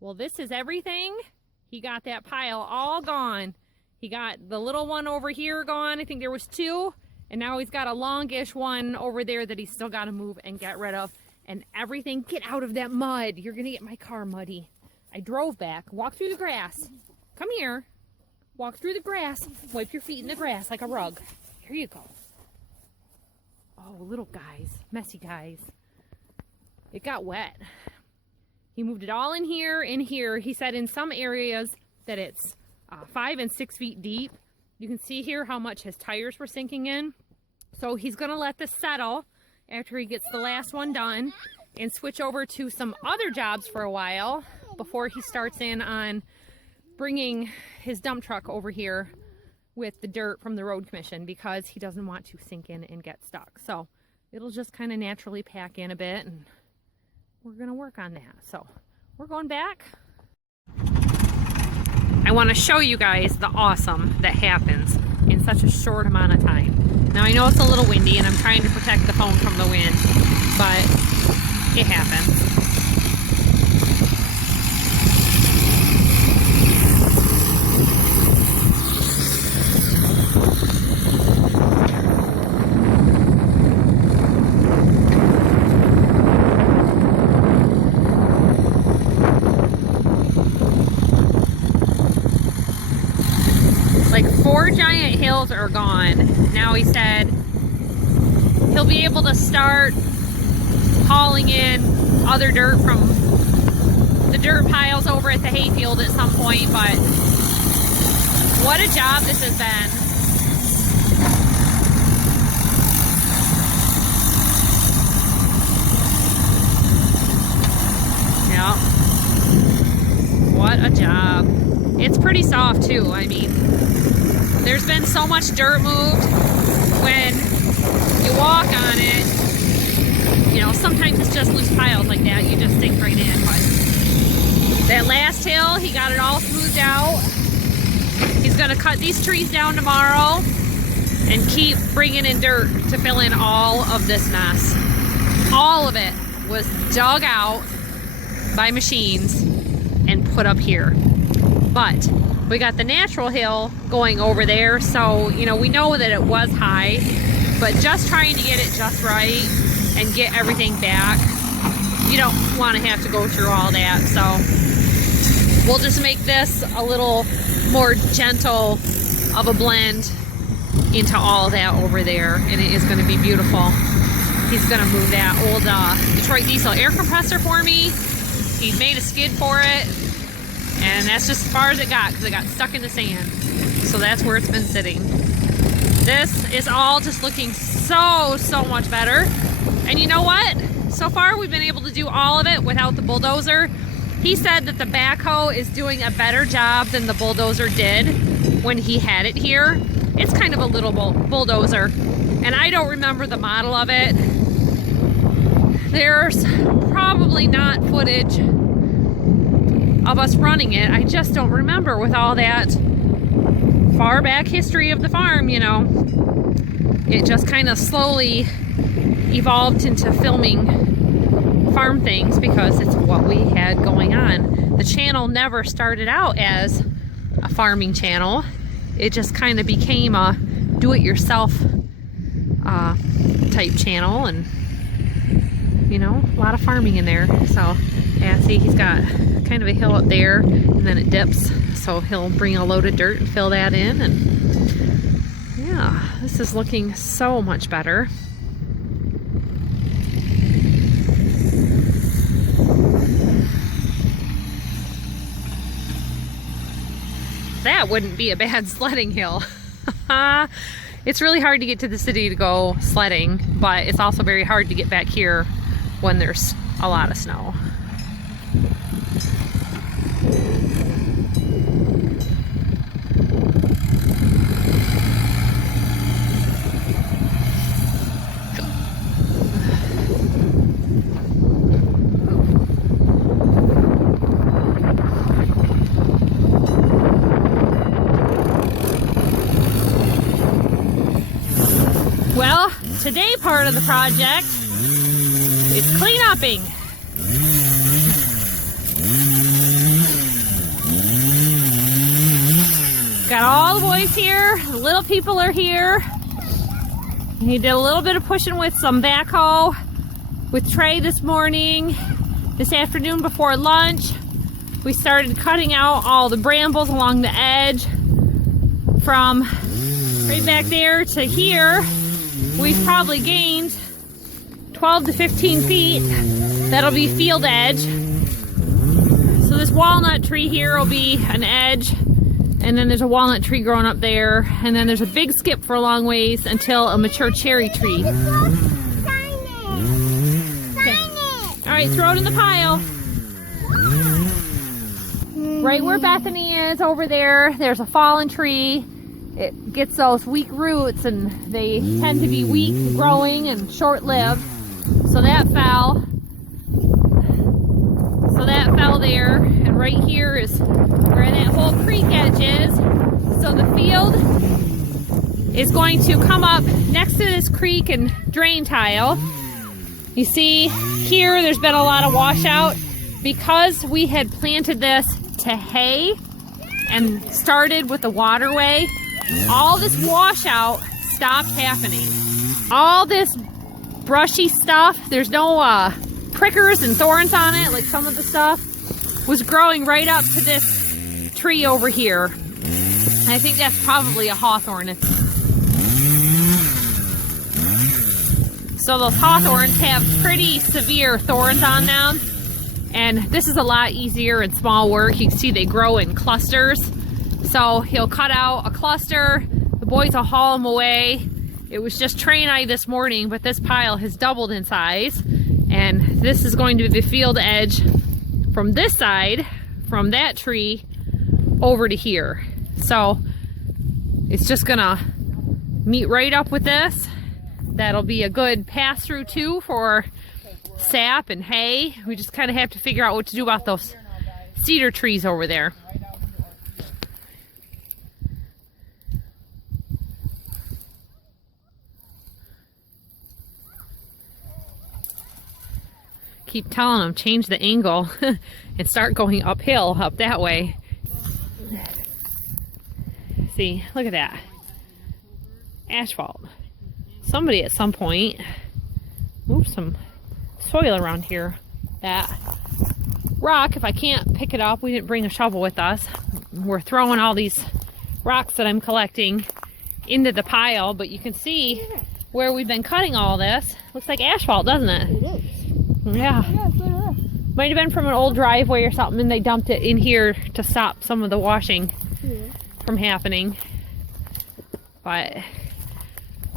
Well, this is everything. He got that pile all gone. He got the little one over here gone. I think there was 2. And now he's got a longish one over there that he's still got to move and get rid of. And everything, get out of that mud. You're going to get my car muddy. I drove back. Walk through the grass. Come here. Walk through the grass. Wipe your feet in the grass like a rug. Here you go. Oh, little guys. Messy guys. It got wet. He moved it all in here, in here. He said in some areas that it's 5 and 6 feet deep. You can see here how much his tires were sinking in. So he's going to let this settle after he gets the last one done and switch over to some other jobs for a while before he starts in on bringing his dump truck over here with the dirt from the road commission, because he doesn't want to sink in and get stuck. So it'll just kind of naturally pack in a bit, and we're going to work on that. So we're going back. I want to show you guys the awesome that happens in such a short amount of time. Now I know it's a little windy and I'm trying to protect the phone from the wind, but it happens. Like 4 giant hills are gone. Now he said he'll be able to start hauling in other dirt from the dirt piles over at the hayfield at some point, but what a job this has been. Yeah. What a job. It's pretty soft too. I mean, there's been so much dirt moved. When you walk on it, you know, sometimes it's just loose piles like that. You just sink right in. But that last hill, he got it all smoothed out. He's going to cut these trees down tomorrow and keep bringing in dirt to fill in all of this mess. All of it was dug out by machines and put up here. But we got the natural hill going over there, so you know, we know that it was high, but just trying to get it just right and get everything back, you don't want to have to go through all that. So we'll just make this a little more gentle of a blend into all that over there, and it is going to be beautiful. He's going to move that old Detroit diesel air compressor for me. He made a skid for it. And that's just as far as it got, because it got stuck in the sand. So that's where it's been sitting. This is all just looking so much better. And you know what? So far we've been able to do all of it without the bulldozer. He said that the backhoe is doing a better job than the bulldozer did when he had it here. It's kind of a little bulldozer. And I don't remember the model of it. There's probably not footage of us running it. I just don't remember with all that far back history of the farm, you know. It just kind of slowly evolved into filming farm things because it's what we had going on. The channel never started out as a farming channel. It just kind of became a do-it-yourself type channel, and you know, a lot of farming in there. So yeah, see, he's got kind of a hill up there and then it dips, so he'll bring a load of dirt and fill that in, and yeah, this is looking so much better. That wouldn't be a bad sledding hill. It's really hard to get to the city to go sledding, but it's also very hard to get back here when there's a lot of snow. Well, today part of the project is clean upping. all the boys here. The little people are here. He did a little bit of pushing with some backhoe with Trey this morning. This afternoon before lunch, we started cutting out all the brambles along the edge. From right back there to here, we've probably gained 12 to 15 feet. That'll be field edge. So this walnut tree here will be an edge, and then there's a walnut tree growing up there, and then there's a big skip for a long ways until a mature cherry tree. All right, throw it in the pile. Right where Bethany is over there, there's a fallen tree. It gets those weak roots, and they tend to be weak growing and short-lived. So that fell. So that fell there, and right here is where that whole creek edge is. So the field is going to come up next to this creek and drain tile. You see here, there's been a lot of washout because we had planted this to hay and started with the waterway. All this washout stopped happening. All this brushy stuff, there's no prickers and thorns on it like some of the stuff, was growing right up to this tree over here. I think that's probably a hawthorn. So those hawthorns have pretty severe thorns on them, and this is a lot easier and small work. You can see they grow in clusters. So he'll cut out a cluster, the boys will haul them away. It was just Trey and I this morning, but this pile has doubled in size, and this is going to be the field edge from this side, from that tree over to here. So it's just gonna meet right up with this. That'll be a good pass through too for sap and hay. We just kind of have to figure out what to do about those cedar trees over there. Keep telling them change the angle and start going uphill up that way. See, look at that asphalt. Somebody at some point moved some soil around here. That rock, if I can't pick it up, we didn't bring a shovel with us. We're throwing all these rocks that I'm collecting into the pile, but you can see where we've been cutting all this. Looks like asphalt, doesn't it? It is. Yeah. Might have been from an old driveway or something, and they dumped it in here to stop some of the washing from happening. But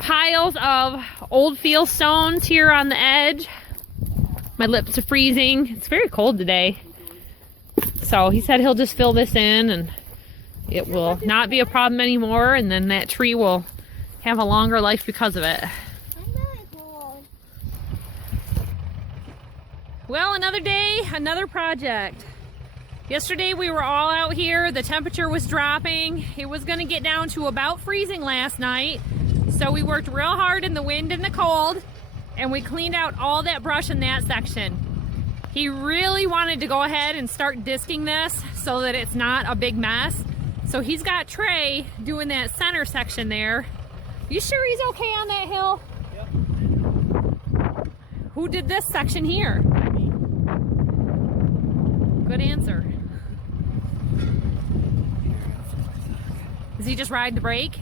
piles of old field stones here on the edge. My lips are freezing. It's very cold today. So he said he'll just fill this in and it will not be a problem anymore, and then that tree will have a longer life because of it. Well, another day, another project. Yesterday we were all out here. The temperature was dropping. It was going to get down to about freezing last night. So we worked real hard in the wind and the cold, and we cleaned out all that brush in that section. He really wanted to go ahead and start disking this so that it's not a big mess. So he's got Trey doing that center section there. You sure he's okay on that hill? Yep. Who did this section here? Good answer. Is he just riding the brake?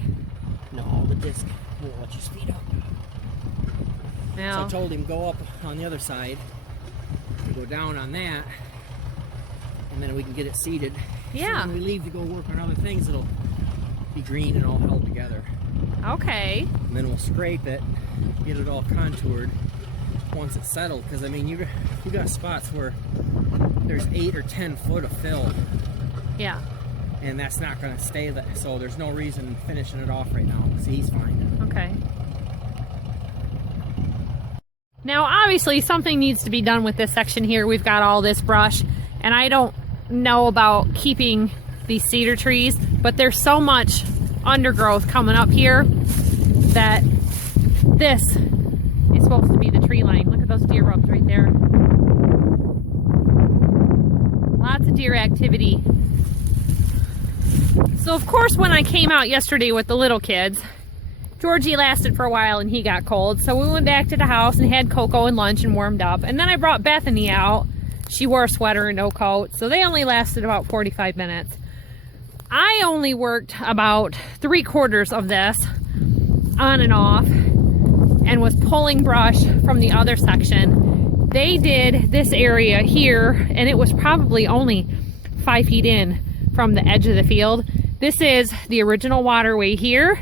No, the disc won't let you speed up. No. So I told him go up on the other side and go down on that, and then we can get it seated. Yeah. So when we leave to go work on other things, it'll be green and all held together. Okay. And then we'll scrape it, get it all contoured once it's settled. Because I mean, you got spots where there's 8 or 10 foot of fill. Yeah. And that's not going to stay that. So there's no reason in finishing it off right now. See, he's fine. Okay. Now, obviously, something needs to be done with this section here. We've got all this brush, and I don't know about keeping these cedar trees, but there's so much undergrowth coming up here that this is supposed to be the tree line. Look at those deer rubs right there. Lots of deer activity. So of course when I came out yesterday with the little kids, Georgie lasted for a while and he got cold. So we went back to the house and had cocoa and lunch and warmed up. And then I brought Bethany out. She wore a sweater and no coat. So they only lasted about 45 minutes. I only worked about 3/4 of this on and off and was pulling brush from the other section. They did this area here and it was probably only 5 feet in from the edge of the field. This is the original waterway here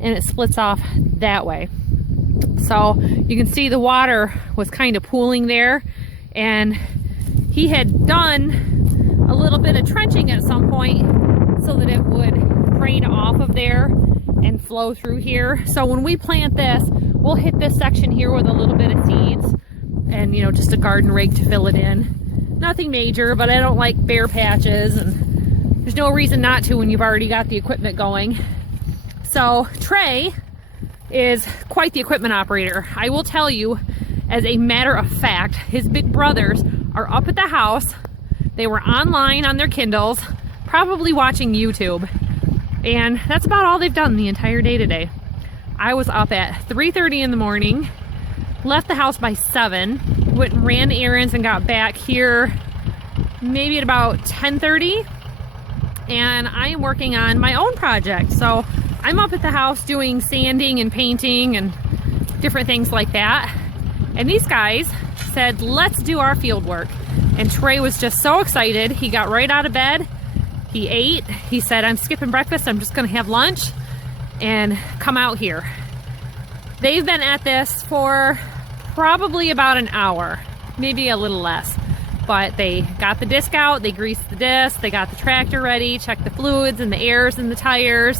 and it splits off that way. So you can see the water was kind of pooling there, and he had done a little bit of trenching at some point so that it would drain off of there and flow through here. So when we plant this, we'll hit this section here with a little bit of seeds and, you know, just a garden rake to fill it in. Nothing major, but I don't like bare patches, and there's no reason not to when you've already got the equipment going. So Trey is quite the equipment operator. I will tell you, as a matter of fact, his big brothers are up at the house. They were online on their Kindles, probably watching YouTube. And that's about all they've done the entire day today. I was up at 3:30 in the morning, left the house by 7, went and ran errands and got back here maybe at about 10:30. And I am working on my own project. So I'm up at the house doing sanding and painting and different things like that. And these guys said, let's do our field work. And Trey was just so excited. He got right out of bed. He ate. He said, I'm skipping breakfast. I'm just going to have lunch and come out here. They've been at this for probably about an hour, maybe a little less. But they got the disc out, they greased the disc, they got the tractor ready, checked the fluids and the airs and the tires,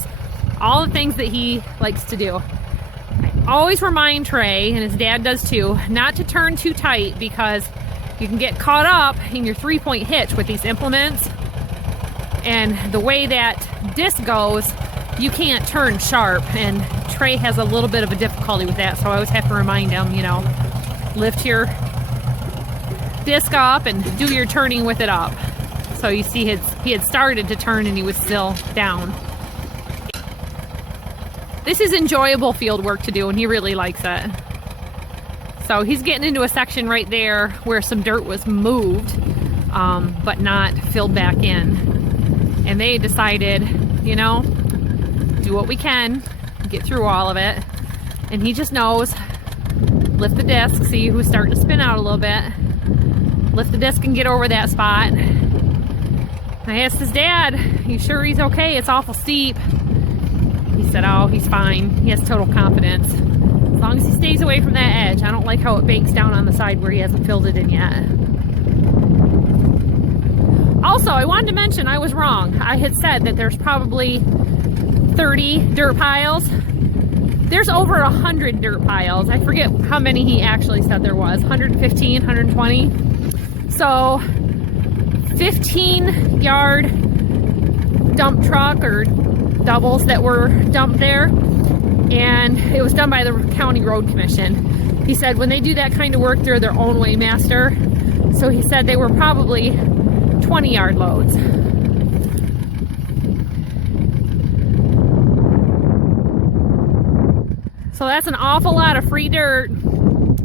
all the things that he likes to do. I always remind Trey, and his dad does too, not to turn too tight because you can get caught up in your 3-point hitch with these implements. And the way that disc goes, you can't turn sharp, and Trey has a little bit of a difficulty with that, so I always have to remind him, you know, lift your disc up and do your turning with it up. So you see he had started to turn and he was still down. This is enjoyable field work to do and he really likes it. So he's getting into a section right there where some dirt was moved, but not filled back in. And they decided, you know, do what we can, get through all of it. And he just knows, lift the disc, see who's starting to spin out a little bit. Lift the disc and get over that spot. I asked his dad, you sure he's okay? It's awful steep. He said, oh, he's fine. He has total confidence. As long as he stays away from that edge. I don't like how it banks down on the side where he hasn't filled it in yet. Also, I wanted to mention I was wrong. I had said that there's probably 30 dirt piles. There's over 100 dirt piles. I forget how many he actually said there was. 115, 120. So 15-yard dump truck or doubles that were dumped there, and it was done by the County Road Commission. He said when they do that kind of work, they're their own waymaster. So he said they were probably 20-yard loads. So that's an awful lot of free dirt.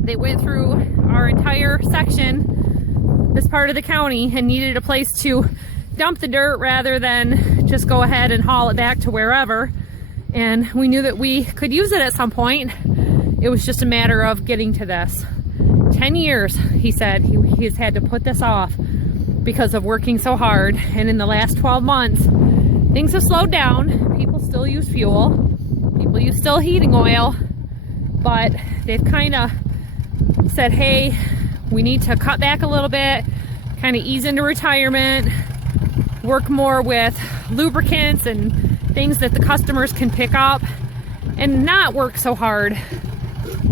They went through our entire section, this part of the county, and needed a place to dump the dirt rather than just go ahead and haul it back to wherever. And we knew that we could use it at some point. It was just a matter of getting to this. 10 years, he said, he's had to put this off because of working so hard. And in the last 12 months, things have slowed down. People still use fuel. People use still heating oil. But they've kind of said, hey, we need to cut back a little bit, kind of ease into retirement, work more with lubricants and things that the customers can pick up, and not work so hard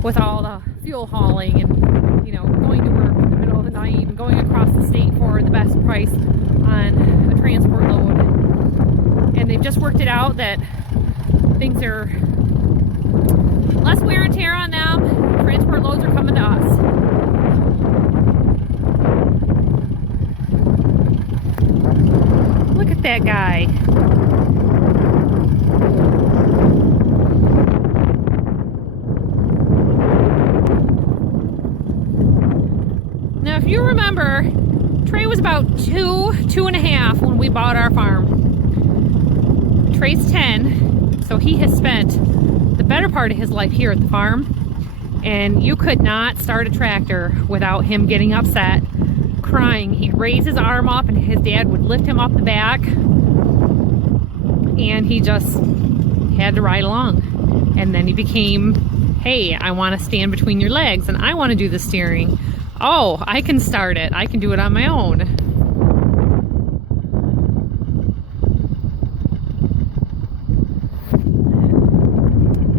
with all the fuel hauling and, you know, going to work in the middle of the night and going across the state for the best price on a transport load. And they've just worked it out that things are less wear and tear on them. Transport loads are coming to us. Look at that guy. remember, Trey was about 2.5 when we bought our farm. Trey's 10, so he has spent the better part of his life here at the farm, and you could not start a tractor without him getting upset, crying. He'd raise his arm up and his dad would lift him up the back, and he just had to ride along. And then he became, hey, I want to stand between your legs and I want to do the steering. Oh, I can start it. I can do it on my own.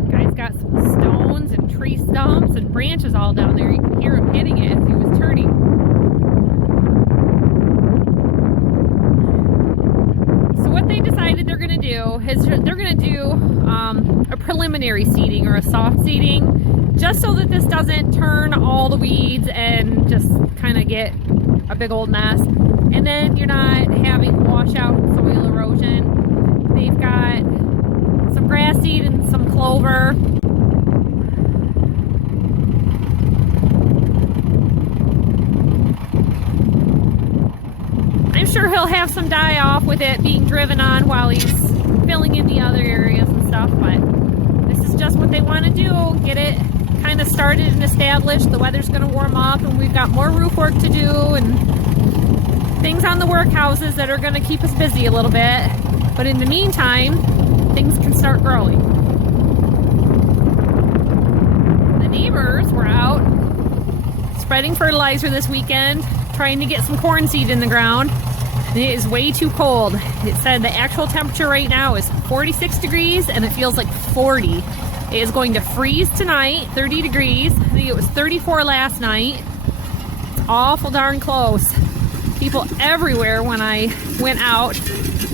Guy's got some stones and tree stumps and branches all down there. You can hear him hitting it as he was turning. So what they decided they're going to do is they're going to do a preliminary seeding or a soft seeding, just so that this doesn't turn all the weeds and just kind of get a big old mess. And then you're not having washout soil erosion. They've got some grass seed and some clover. I'm sure he'll have some die-off with it being driven on while he's filling in the other areas and stuff, but this is just what they want to do, get it kind of started and established. The weather's going to warm up and we've got more roof work to do and things on the workhouses that are going to keep us busy a little bit, but in the meantime, things can start growing. The neighbors were out spreading fertilizer this weekend, trying to get some corn seed in the ground. It is way too cold. It said the actual temperature right now is 46 degrees and it feels like 40. It is going to freeze tonight, 30 degrees. I think it was 34 last night. It's awful darn close. People everywhere when I went out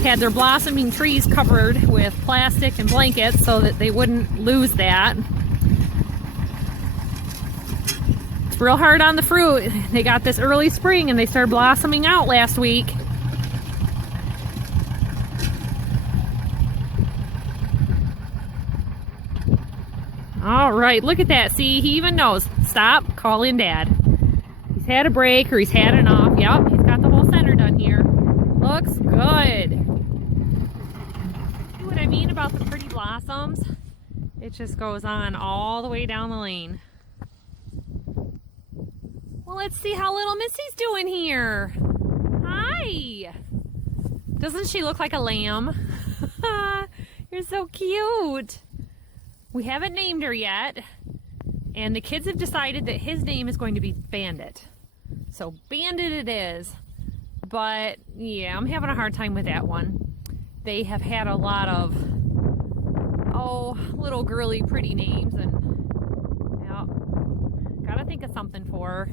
had their blossoming trees covered with plastic and blankets so that they wouldn't lose that. It's real hard on the fruit. They got this early spring and they started blossoming out last week. All right, look at that. See, he even knows. Stop, call in Dad. He's had a break or he's had enough. Yep, he's got the whole center done here. Looks good. See what I mean about the pretty blossoms? It just goes on all the way down the lane. Well, let's see how little Missy's doing here. Hi. Doesn't she look like a lamb? You're so cute. We haven't named her yet, and the kids have decided that his name is going to be Bandit. So Bandit it is, but yeah, I'm having a hard time with that one. They have had a lot of, little girly pretty names, and yeah, gotta think of something for her.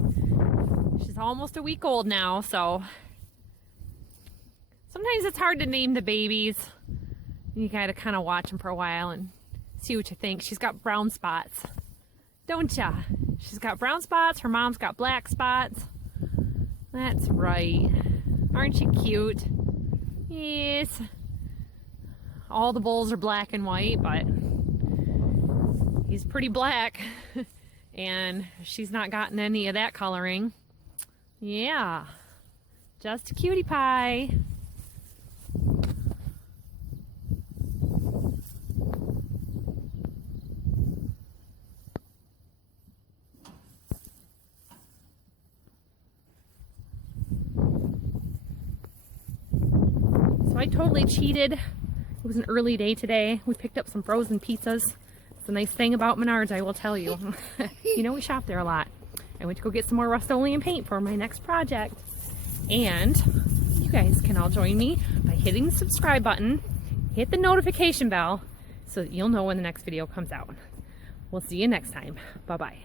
She's almost a week old now, so sometimes it's hard to name the babies. You gotta kind of watch them for a while and see what you think. She's got brown spots, don't ya? She's got brown spots. Her mom's got black spots. That's right. Aren't you cute? Yes. All the bulls are black and white, but he's pretty black. And she's not gotten any of that coloring. Yeah. Just a cutie pie. I totally cheated. It was an early day today. We picked up some frozen pizzas. It's a nice thing about Menards, I will tell you. You know, we shop there a lot. I went to go get some more Rust-Oleum paint for my next project. And you guys can all join me by hitting the subscribe button, hit the notification bell, so that you'll know when the next video comes out. We'll see you next time. Bye-bye.